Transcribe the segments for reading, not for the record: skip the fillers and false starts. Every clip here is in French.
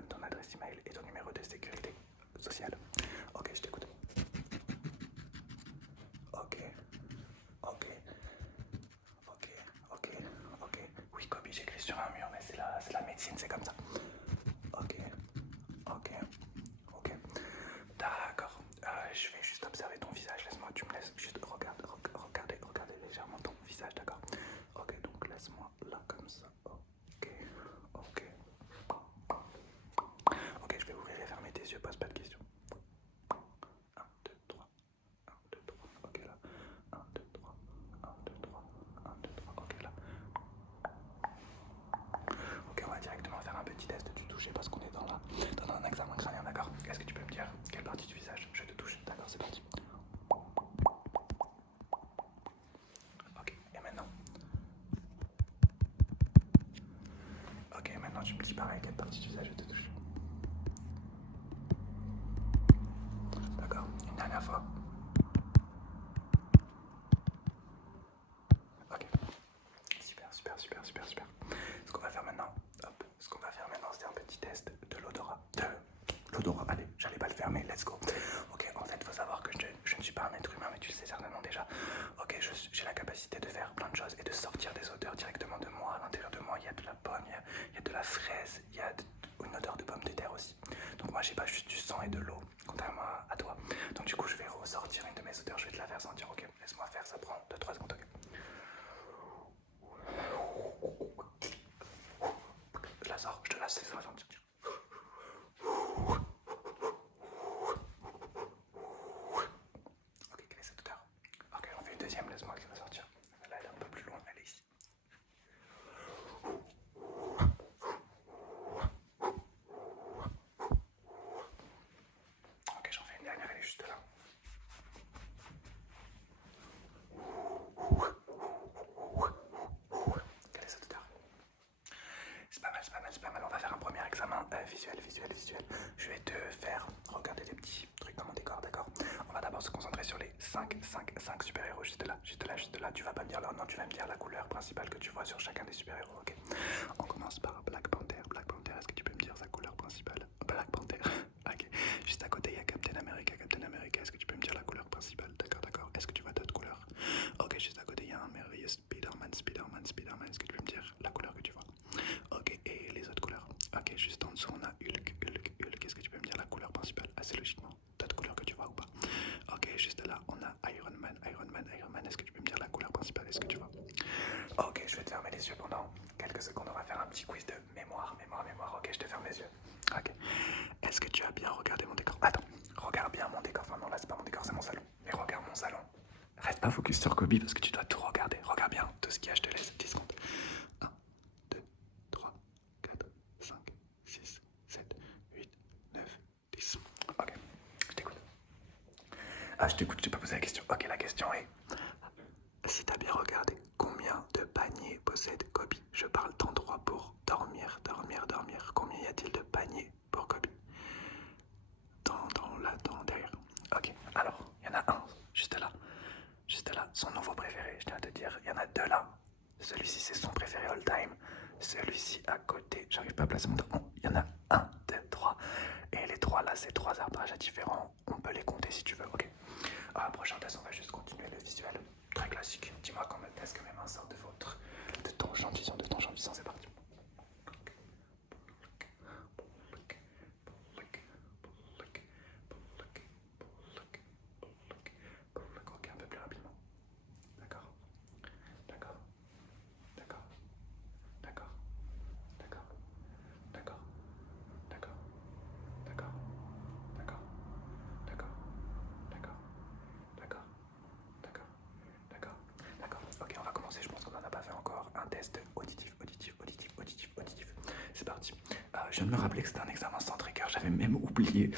téléphone, ton adresse email et ton numéro de sécurité sociale. Ok, je t'écoute. Ok, ok, ok, ok, ok. Oui, copie, j'écris sur un mur, mais c'est la médecine, c'est comme ça. Ok, ok, ok. D'accord. Je vais juste observer ton visage. Laisse-moi, tu me laisses juste regarder légèrement ton visage, d'accord? Ok, donc laisse-moi là comme ça. Ok, ok. Ok, je vais ouvrir et fermer tes yeux, pose pas de questions. Un, 2, 3. 1, 2, 3. Ok là. Un, 2, 3. Un, 2, 3. Un, 2, 3. Ok là. Ok, on va directement faire un petit test du toucher parce qu'on est dans un examen crânien, d'accord? Est-ce que tu peux me dire quelle partie du visage je te touche? D'accord, c'est parti. Ok, et maintenant? Ok, maintenant tu me dis pareil, quelle partie du visage je te touche? D'accord, une dernière fois. Ok, super, super, super, super, super. Ce qu'on va faire maintenant, hop, ce qu'on va faire maintenant, c'est un petit test de l'odorat. L'odorat, allez, j'allais pas le faire, mais let's go. Ok, en fait, faut savoir que je ne suis pas un être humain, mais tu le sais certainement déjà. Ok, j'ai la capacité de faire plein de choses et de sortir des odeurs directement de moi. À l'intérieur de moi, il y a de la pomme, il y a de la fraise, il y a une odeur de pomme de terre aussi. Donc moi, j'ai pas juste du sang et de l'eau, contrairement à toi. Donc du coup, je vais ressortir une de mes odeurs, je vais te la faire sentir. Ok, laisse-moi faire, ça prend 2-3 secondes. Ok. Je la sors, je te la laisse sentir. Ok, quelle est cette odeur? Ok, on fait une deuxième, laisse-moi la sortir. Là, elle est un peu plus loin, elle est ici. Ok, j'en fais une dernière, elle est juste là. Quelle est cette odeur? C'est pas mal, c'est pas mal, c'est pas mal. On va faire un premier examen visuel. Je vais te faire regarder des petits trucs dans mon décor, d'accord? On va d'abord se concentrer sur les 5 super-héros juste là, juste là, juste là. Tu vas pas me dire leur nom, tu vas me dire la couleur principale que tu vois sur chacun des super-héros, ok? On commence par Black Panther. Black Panther, est-ce que tu peux me dire sa couleur principale? Black Panther, ok. Juste à côté, il y a Captain America. Captain America, est-ce que tu peux me dire la couleur principale? D'accord, d'accord. Est-ce que tu vois d'autres couleurs? Ok, juste à côté, il y a un merveilleux Spider-Man. Est-ce que tu peux me dire la couleur que tu vois? Ok, et les autres couleurs? Ok, juste en dessous, on a Hulk. Est-ce que tu peux me dire la couleur principale? Assez logiquement, d'autres couleurs que tu vois ou pas? Ok, juste là, on a Iron Man. Est-ce que tu peux me dire la couleur principale? Est-ce que tu vois? Ok, je vais te fermer les yeux pendant quelques secondes. On va faire un petit quiz de mémoire. Ok, je te ferme les yeux. Ok. Est-ce que tu as bien regardé mon décor? Attends, regarde bien mon décor. Enfin, non, là, c'est pas mon décor, c'est mon salon. Mais regarde mon salon. Reste pas focus sur Kobe parce que tu dois tout regarder. Regarde bien tout ce qu'il y a, je te laisse 10 secondes. 1, 2, 3, 4, 5, 6, 7, 8, 9, 10. Ok, je t'écoute. Ah, je t'écoute, j'ai pas posé la question. Ok, la question est, si t'as bien regardé, combien de paniers possède Kobe? Je parle d'endroit pour dormir. Combien y a-t-il de paniers pour Kobe? Derrière. Ok, alors, il y en a un, juste là. Juste là, son nouveau préféré, je tiens à te dire, il y en a deux là. Celui-ci, c'est son préféré all time. Celui-ci à côté, j'arrive pas à placer mon doigt. Bon, il y en a un, deux, trois. Et les trois là, c'est trois arbrages différents. On peut les compter si tu veux, ok. Prochain test, on va juste continuer le visuel. Très classique. Dis-moi quand est-ce que mes mains sortent de ton champ de vision, c'est parti. Ok, un peu plus rapidement. D'accord. D'accord. D'accord. D'accord. D'accord. D'accord. D'accord. D'accord. D'accord. D'accord. D'accord. D'accord. D'accord. D'accord. D'accord. Ok, on va commencer. Je pense qu'on n'en a pas fait encore. Un test auditif. C'est parti. Je viens de me rappeler que c'était un examen sans trigger. J'avais même oublié.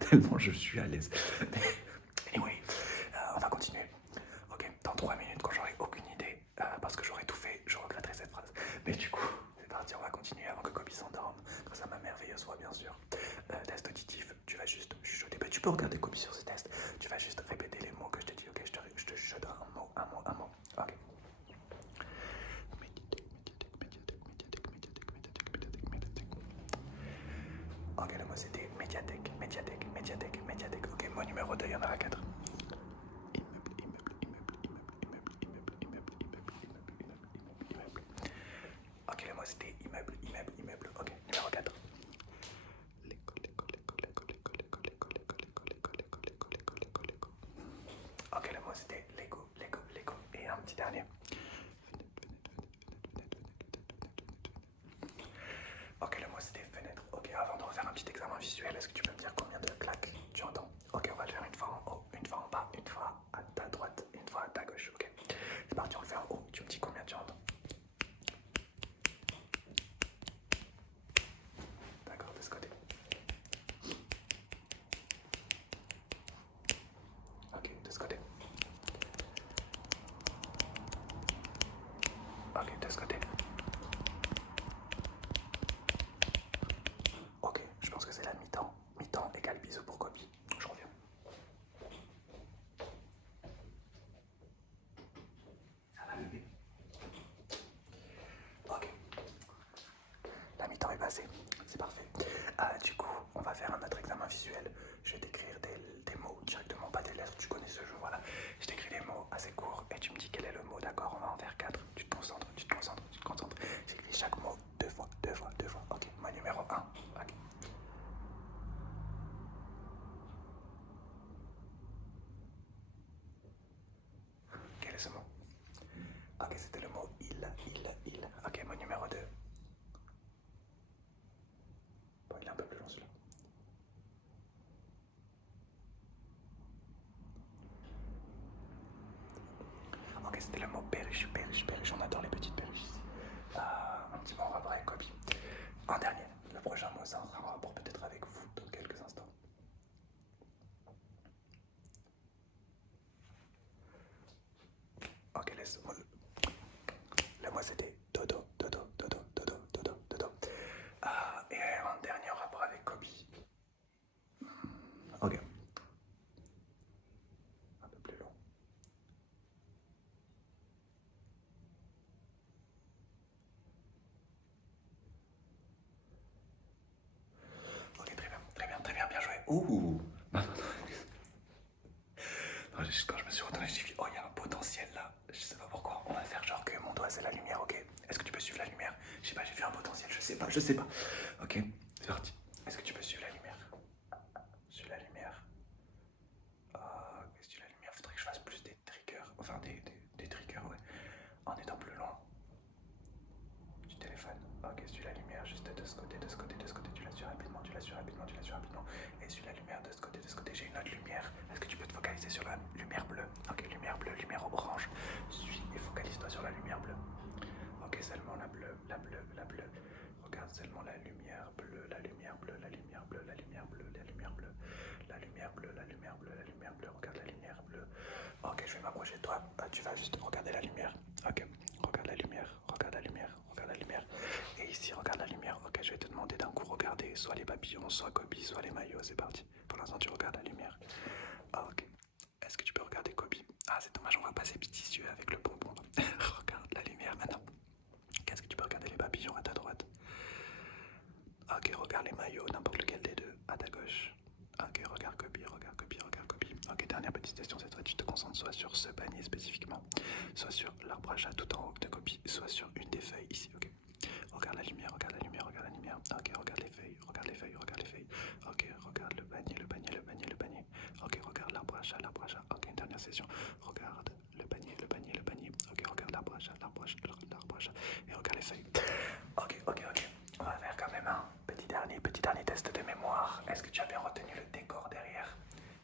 Tellement je suis à l'aise. Anyway, on va continuer. Ok, dans 3 minutes, quand j'aurai aucune idée, parce que j'aurai tout fait, je regretterai cette phrase. Mais du coup, c'est parti, on va continuer avant que Kobe s'endorme. Grâce à ma merveilleuse voix, bien sûr. Test auditif, tu vas juste chuchoter. Tu peux regarder Kobe sur ce test. Tu vas juste répéter les mots que je te dis, ok? Je te chuchote un mot. Ok. Ok, le mot c'était médiathèque, médiathèque, médiathèque, médiathèque. Ok, mot numéro 2, il y en aura 4. Immeuble. Ok, le mot c'était immeuble, immeuble, immeuble. Ok, numéro 4. Ok, le mot c'était Lego, Lego, Lego. Et un petit dernier. Ok, le mot c'était fenêtre. Ok, avant de refaire un petit examen visuel, est-ce que tu peux me dire combien de claques tu entends? Ok, on va le faire une fois en haut, une fois en bas, une fois à ta droite, une fois à ta gauche. Ok, c'est parti, on le fait en haut. Tu me dis combien tu entends? D'accord, de ce côté. Ok, de ce côté. Ok, de ce côté. Ok, je pense que c'est la mi-temps. Mi-temps égale bisous pour copie. Je reviens. Ça va bébé? Ok, la mi-temps est passée. C'est parfait. Du coup, on va faire un autre examen visuel. Je vais t'écrire des mots directement, pas des lettres. Tu connais ce jeu, voilà. Je t'écris des mots assez courts et tu me dis quel est le mot, d'accord? On va en faire 4. Tu te concentres, tu te concentres, tu te concentres. J'écris chaque mot 2 fois, 2 fois, 2 fois. Ok, mot numéro 1. Ok. Quel est ce mot? Ok, c'était le mot il. Ok, mot numéro 2. Bon, il est un peu plus long celui-là. Ok, c'était le mot perruche, perruche, perruche. On adore les petites perruches ici. Un petit mot en rapport avec Kobe. Un dernier. Le prochain mot, ça aura un rapport peut-être avec vous dans quelques instants. Ok, laisse-moi. Le mot c'était dodo, dodo, dodo, dodo, dodo, dodo. Et un dernier en rapport avec Kobe. Ok. Un peu plus long. Ok, très bien, très bien, très bien, bien joué. Ouh. Non, non, non. Non, juste quand je me suis retourné, j'ai dit, oh, il y a un potentiel là. Je sais pas pourquoi. On va faire genre que mon doigt c'est la lumière, ok? Est-ce que tu peux suivre la lumière? Je sais pas, j'ai vu un potentiel, je sais pas, je sais pas. Ok, c'est parti. Est-ce que tu peux suivre la lumière? Suivre la lumière. Suivre la lumière, faudrait que je fasse plus des triggers. Enfin, des triggers, ouais. En étant plus loin du téléphone. Ok, suis la lumière juste de ce côté, de ce côté, de ce côté. Tu la suis rapidement, tu la suis rapidement, tu la suis rapidement. Et suis la lumière de ce côté, de ce côté. J'ai une autre lumière. Est-ce que tu peux te focaliser sur la lumière bleue? Ok, lumière bleue, lumière orange. Suis et focalise-toi sur la lumière bleue. Ok, seulement la bleue, la bleue, la bleue. Regarde seulement la lumière bleue, la lumière bleue, la lumière bleue, la lumière bleue, la lumière bleue. La lumière bleue, la lumière bleue, la lumière bleue. Regarde la lumière bleue. Ok, je vais m'approcher de toi. Tu vas juste regarder la lumière. Ok, regarde la lumière, regarde la lumière, regarde la lumière. Et ici, regarde la lumière. Ok, je vais te demander d'un coup regarder soit les papillons, soit Kobe, soit les maillots. C'est parti. Pour l'instant, tu regardes la lumière. Ok. Est-ce que tu peux regarder Kobe? Ah, c'est dommage, on va passer petit yeux avec le bonbon. Regarde la lumière maintenant. Qu'est-ce que tu peux regarder les papillons à ta droite? Ok, regarde les maillots, n'importe lequel des deux, à ta gauche. Ok, regarde Kobe, regarde Kobe, regarde Kobe. Ok, dernière petite question, cette fois tu te concentres soit sur ce panier spécifiquement, soit sur l'arbre à chat tout en haut de Kobe, soit sur une des feuilles ici, ok. Regarde la lumière, regarde la lumière, regarde la lumière. Ok, regarde les feuilles, regarde les feuilles, regarde les feuilles. Ok, regarde le panier, le panier, le panier, le panier. Ok, regarde l'arbre à chat, l'arbre à chat. Ok, une dernière session. Regarde le panier, le panier, le panier. Ok, regarde l'arbre à chat, l'arbre à chat, l'arbre à chat. Et regarde les feuilles. Ok, ok, ok. On va faire quand même un petit dernier test de mémoire. Est-ce que tu as bien retenu le décor derrière?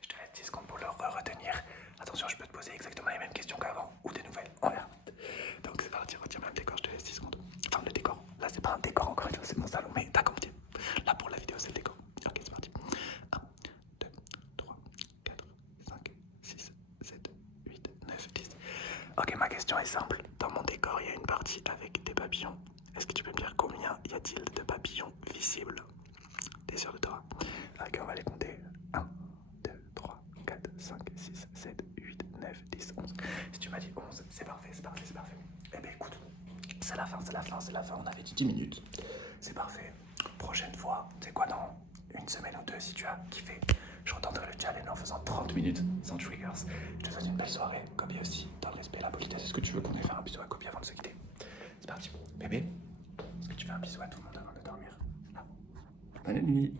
Je te laisse 10 secondes pour le retenir. Attention, je peux te poser exactement les mêmes questions qu'avant ou des nouvelles. On verra. Donc c'est parti, retiens bien le décor, je te laisse 10 secondes. Enfin, le décor. Là, c'est pas un décor encore une fois, c'est mon salon, mais t'as compris. Là, pour la vidéo, c'est le décor. Ok, c'est parti. 1, 2, 3, 4, 5, 6, 7, 8, 9, 10. Ok, ma question est simple. Dans mon décor, il y a une partie avec des papillons. Est-ce que tu peux me dire combien y a-t-il de papillons visibles? T'es sûr de toi? Ok, on va les compter. 1, 2, 3, 4, 5, 6, 7, 8, 9, 10, 11. Si tu m'as dit 11, c'est parfait, c'est parfait, c'est parfait. Eh ben écoute, c'est la fin, c'est la fin, c'est la fin. On avait dit 10 minutes. C'est parfait. Prochaine fois, c'est quoi, non? une semaine ou deux si tu as kiffé. Je retenterai le challenge en faisant 30 minutes sans triggers. Je te souhaite une belle soirée. Kobe aussi, dans le respect et la politesse. Est-ce que tu veux qu'on aille faire un bisou à Kobe avant de se quitter? C'est parti. Bébé, est-ce que tu fais un bisou à tout le monde avant de dormir? Bonne nuit.